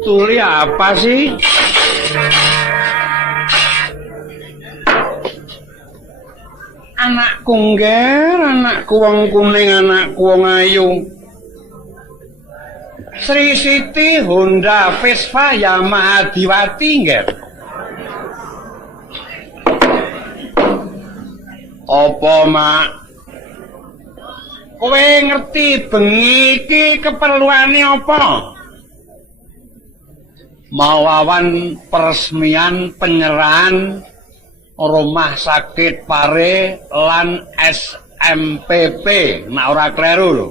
Tuli apa sih? Anakku ngger, anakku wong kuning, anakku wong ayu. Sri Siti Honda Vespa Yamaha Diwati ngger. Apa mak? Kowe ngerti bengi iki keperluane apa? Mawawan peresmian penyerahan Rumah Sakit Pare lan SMPP nek ora kleru lho.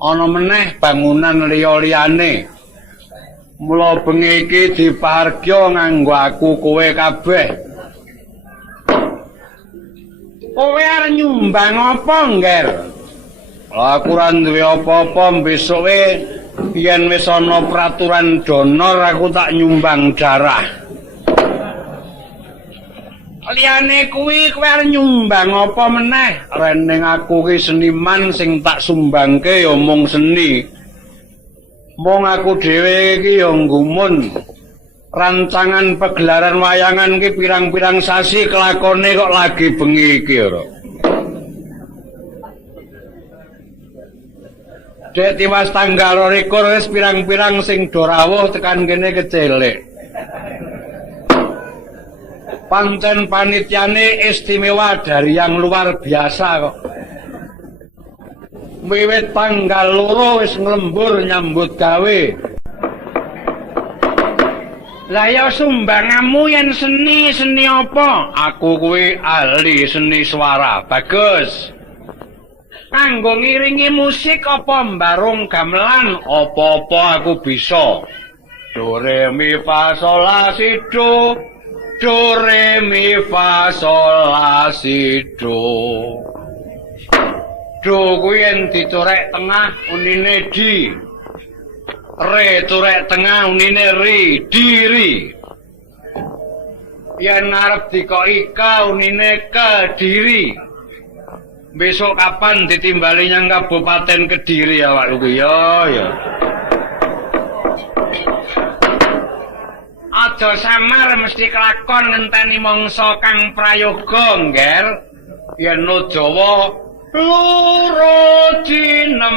Ana meneh bangunan liya-liyane. Mula bengi iki dipahargya nganggo aku kowe kabeh. Kowe arep nyumbang apa, Ngger? Aku ora duwe apa-apa, besoke yen wis ana peraturan donor aku tak nyumbang darah. Liyane kuwi kowe arep nyumbang apa meneh? Rening aku ki seniman sing tak sumbangke ya mung seni. Mung aku dhewe iki ya nggumun. Rancangan pegelaran wayangan ki pirang-pirang sasi kelakone kok lagi bengi iki ora. Dek tiwas tanggal 22 wis pirang-pirang sing do rawuh tekan kene kecelek. Pancen panitiane istimewa dari yang luar biasa kok. Wiwit tanggal 2 wis nglembur nyambut gawe. Lah ya sumbanganmu yen seni apa? Aku kuwi ahli seni swara. Bagus. Kanggo ngiringi musik apa mbarung gamelan apa-apa aku bisa. Do re mi fa sol la si do. Do re mi fa sol la si do. Do kuwi yen ditorek tengah unine di. Re turek tengah unine ri, diri. Yen arep dikoki ka unine Kediri. Besok kapan ditimbali nyang Kabupaten Kediri awakku ya. Aja samar mesti kelakon ngenteni mangsa kang prayoga, Ngger. Yen no Jawa loro tinem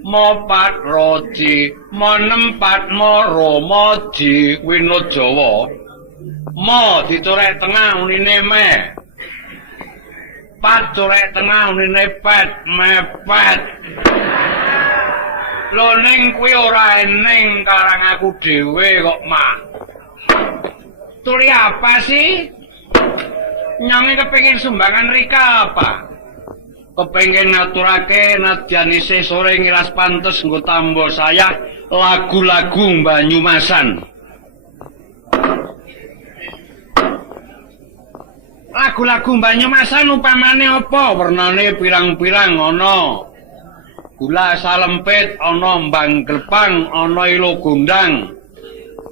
mopat roji monempat moro moji wino Jawa. Mo diturek tengah unine me. Pat turek tengah unine pet mepet. Lho ning kuwi ora eneng karang aku dhewe kok, Mak. Tuli apa sih? Nyange kepengin sumbangan Rika apa? Kepengin ngaturake nadyan isih sore ngiras pantes nggo tambo saya lagu-lagu Banyumasan. Lagu-lagu Banyumasan upamane apa? Wernane pirang-pirang ana. Gula salempit ana mbang glepang ana ilo gondang.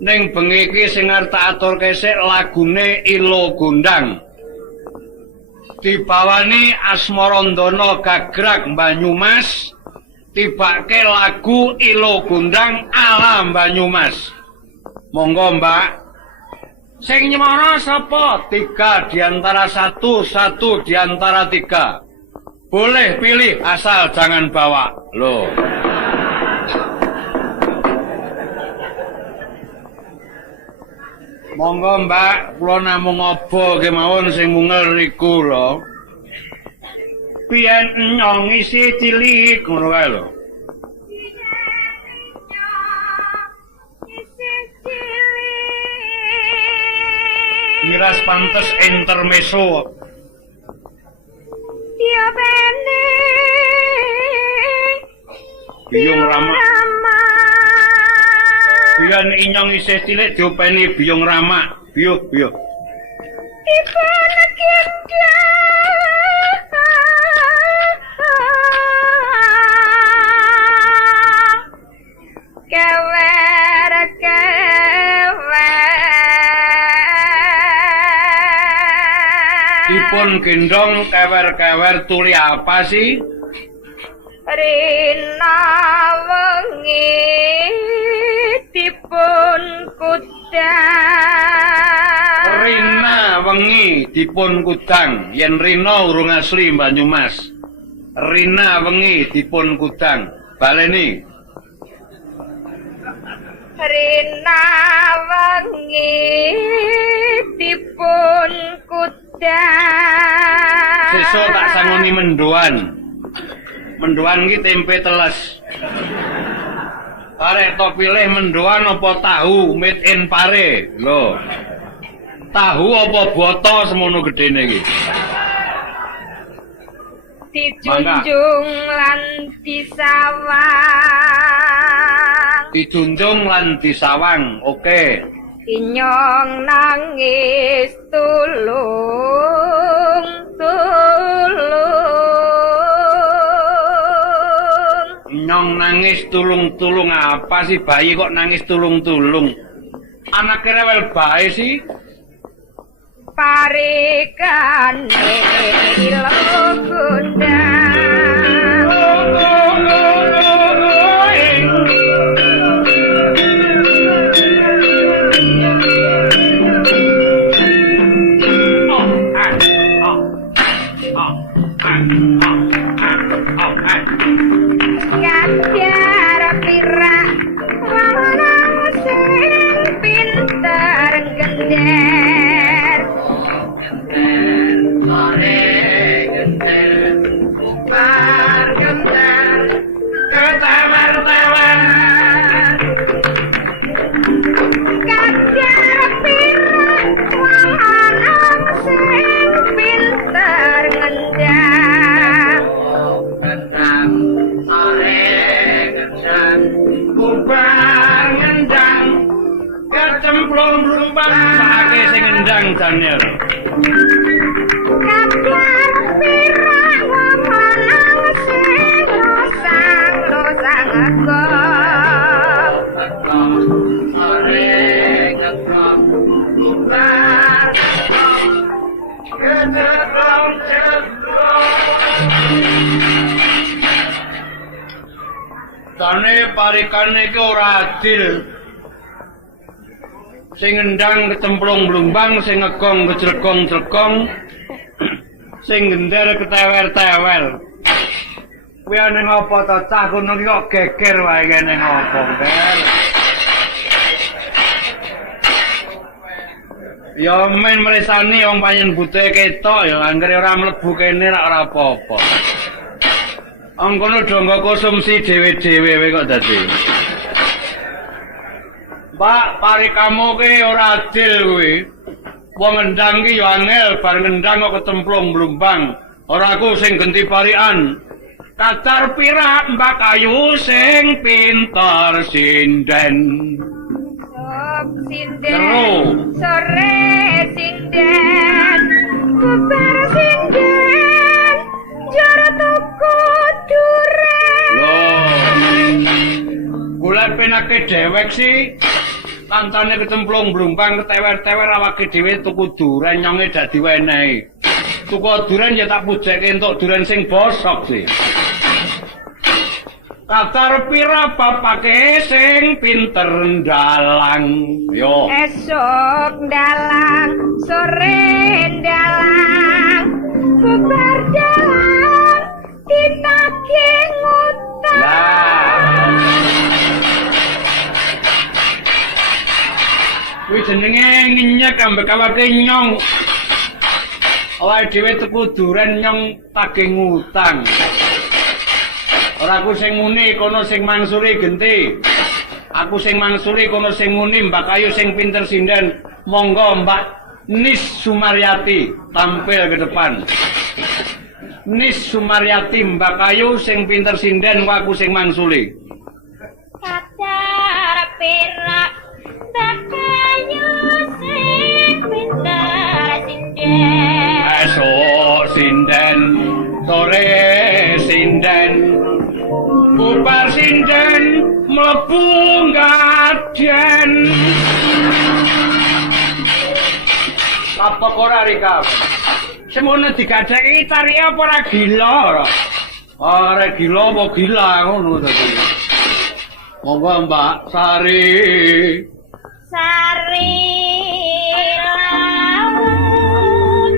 Ning bengi iki sing arep tak aturke sik lagune Ilo Gondang. Dibawani Asmarandana Gagrak Banyumas, tibake lagu Ilo Gondang ala Banyumas. Monggo, Mbak. Sing nyemara sapa? 3 diantara 1 diantara 3. Boleh pilih asal jangan bawa. Loh. Monggo Mbak, kula namung aba kemawon sing mungel riku lho. Piyen nyong isi cilik ngono kae lho. Miras pantes intermezzo. Ya bene. Biyung Rama. Biyen inyong isih cilik diopeni Biyung Rama. Biyuh. Iku anak kita. Kewer. Ipun gendong kewer-kewer tuli apa sih? Rina wengi. dipun kudang yen Rina urung asli Banyumas. Rina wengi dipun kudang. Baleni. Rina wengi dipun kudang. Sesuk tak sangoni mendoan. Mendoan iki tempe teles. Arek to pilih mendoan apa tahu made in Pare. Lho. Tahu apa boto semono gedene iki. Dijunjung lan disawang. Dijunjung lan disawang. Oke. Inyong nangis tulung. Nyong nangis tulung-tulung apa sih bayi kok nangis tulung-tulung? Anaknya rewel bae sih. Parikane ilo kundang. Kadar pirak lanang sing pinter gender. Sore gender, bar gender, ketawar-tawar. Kadar pirak lanang sing pinter gender. Gendang, sore gendang, Bubar ngendang, kecemplung lumbang. Sake sing ngendang Daniel. kadar pirak lanang sing losang agong. Sore ngendang, bubar kecemplung Tane parikane iki ora adil. Sing ngendang kecemplung blumbang, sing ngegong kecregong-cregong, sing gender ketewer-tewer. Kuwi ana ngopo to cah kono iki kok geger wae kene ngopo, Ger? Ya men mresani wong panjen bute ketok ya anggere ora mlebu kene ora apa-apa. Angkono donggo konsumsi dhewe-dhewe kok dadi. Mbak, parikamu ki ora adil kuwi. Wong ngendang ki ya angel, bar ngendang kok kecemplung blumbang. Ora aku sing genti parikan. Kacar pirak Mbak Ayu sing pinter sinden. Sok sinden, Terus. sore sinden, bubar sinden, jara tuku duren. Loh. Kula penake dewek sih. Tantane kecemplung blumbang ketewer-tewer awake dhewe tuku duren nyonge dadi wenehi. Tuku duren ya tak pujekke entuk duren sing bosok sih. Kacar pira bapake sing pinter ndalang. Yo. Esok dalang, sore dalang, bubar dalang, ditagih ngutang. Lah. Kuwi jenenge nginyak ambek awake nyong. Awake dhewe tuku duren nyong tagih ngutang. Ora aku sing muni kono sing mangsuli genti. Aku sing mangsuli kono sing muni Mbak Ayu sing pinter sinden. Monggo Mbak Nis Sumaryati tampil ke depan. Nis Sumaryati Mbak Ayu sing pinter sinden aku sing mangsuli. Kadar pirak bakayu sing pinter sinden. Esok sinden, sore sinden, bubar sinden, mlebu ngaden. Apa ora Rika? Semono digadheki carike apa ora gila ora? Ora gila apa gila ngono dadi. Monggo Mbak Sari. Sari laut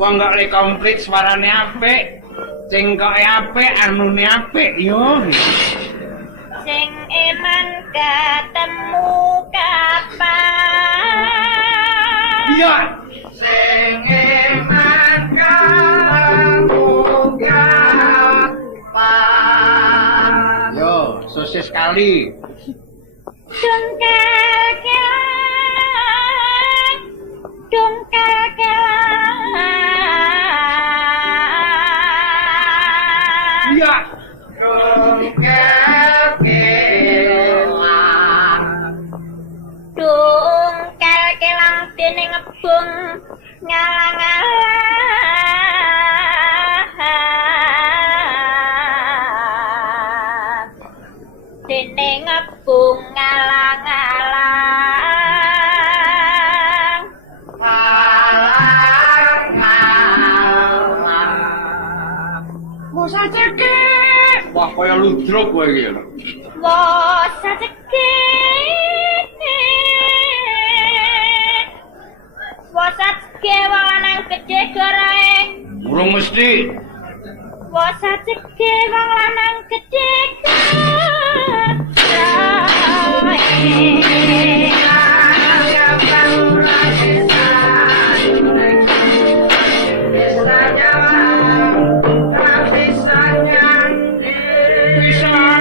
wong kok le komplit suarane apik. Cengkoke apik, anune apik yo. Sing eman ketemu kapan? Iya. Sing eman ketemu kapan? Yo, sosis kali. Dungkel kelang, dungkel kelang. Iya. Dungkel kelang. Dungkel kelang dene ngebung ngalang-alang. Dene ngebung ngalang-alang. Ngalang-ngalang. Musa cekik. Wah, kaya ludruk kowe iki. Wah, sajekit. Wah, sajekit wong lanang gedhe goroe. Urung mesti. Wah, sajekit wong lanang gedhe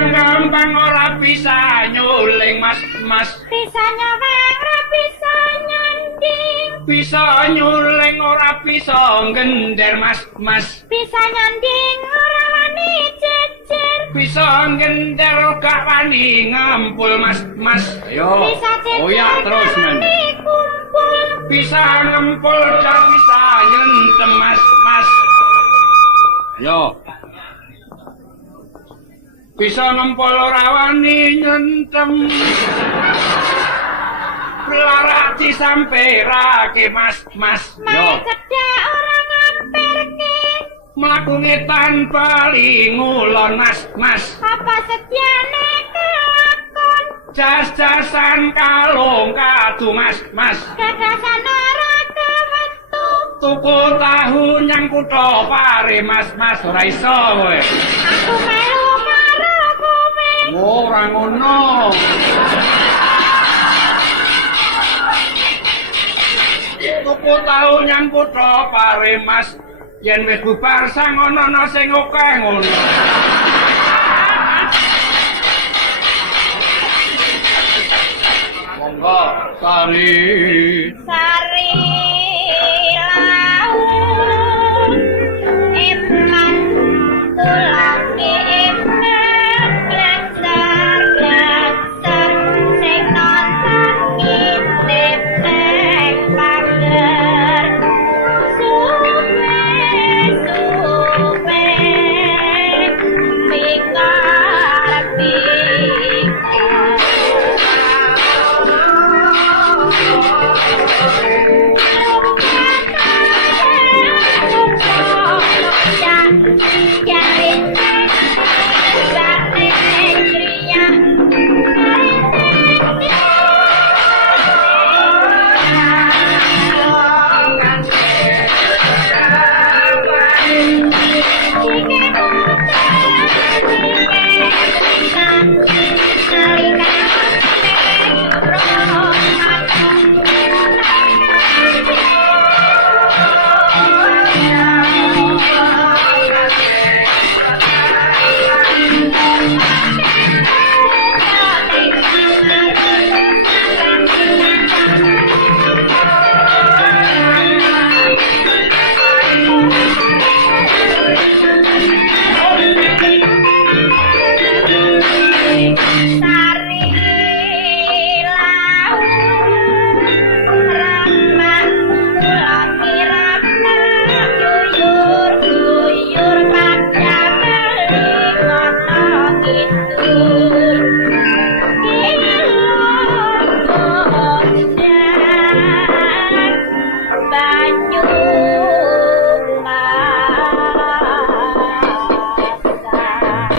Gampang ora bisa nyuling mas. bisa nyawang ora bisa nyanding. Bisa nyuling ora bisa gender mas. Bisa nyanding ora wani jejer. Bisa gender gak wani ngampul mas. Ayo. Bisa jejer Oh ya terus men. wani kumpul. Bisa ngempul dan bisa nyentem mas. Ayo. Bisa ngempul ora wani nyentem. Larati sampe rake mas. Mae cedak ora ngamperke. Mlakunge tanpa lingulon mas. Apa setiane kelakon. Jas-jasan kalung kadu mas. Gagasan ora kewetu. Tuku tahu nyang kutha pare mas. Ora iso kowe. Aku melu karo kowe. Ora ngono. Tuku tahu nyang kutha pare mas. Yen wis bubar sang ana sing akeh ngono. Monggo, Sari. Sari